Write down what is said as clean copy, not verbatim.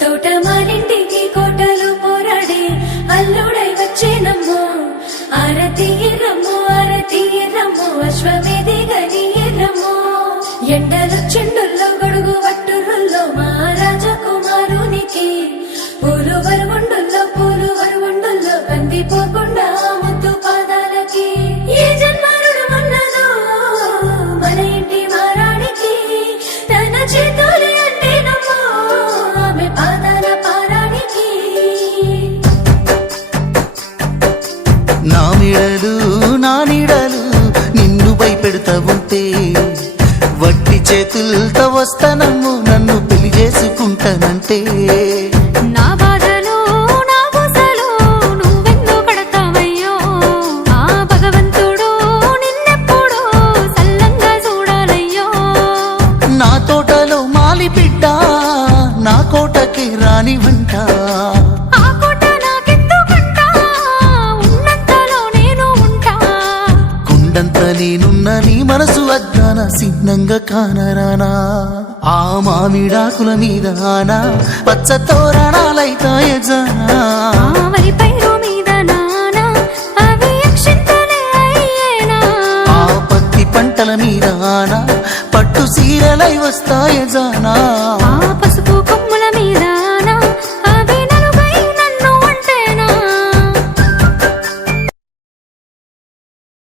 తోటమాలింటికి కోటలు పోరాడే అల్లుడై వచ్చేనమ్మో ఆరతి ఎర్రమ్మో అశ్వమేధిగని ఎర్రమ్మో ఎండలు చెండుల్లో గొడుగు వట్టురుల్లో మా రాజకుమారునికి పూలు వరువుండుల్లో కందిపోకుండా ముద్దు పాదాలకి ఏ జన్మరుడు ఉన్నదో మన ఇంటి మారానికి తన చేతులే అంటేనమ్మో ఆమె పాదాల పారానికి నా మెడలు నా నీడలు నిన్ను భయపెడతా ఉంటే వట్టి చేతులతో వస్తానమ్ము నన్ను పెళ్లి చేసుకుంటానంటే నా బాధలు నా బోసలు నువ్వెందు కడతావయ్యో ఆ భగవంతుడు నిన్నెప్పుడు సల్లంగా చూడాలయ్యో నా తోటలో మాలి బిడ్డ నా కోటకి రాని వంట ఆ కోట నాకెందుకంటా ఉన్నంతలో నేను ఉంటా కొండంత నేనున్న నీ మనసు అద్దాన సిన్నంగా కానరానా ఆ మామిడాకుల మీద ఆనా పచ్చ తోరణాలైతాయ జానా ఆ వరి పైరు మీద నానా అవి అక్షింతలే అయ్యేనా ఆ పత్తి పంటల మీద ఆనా పట్టు సీరలై వస్తాయ జానా ఆ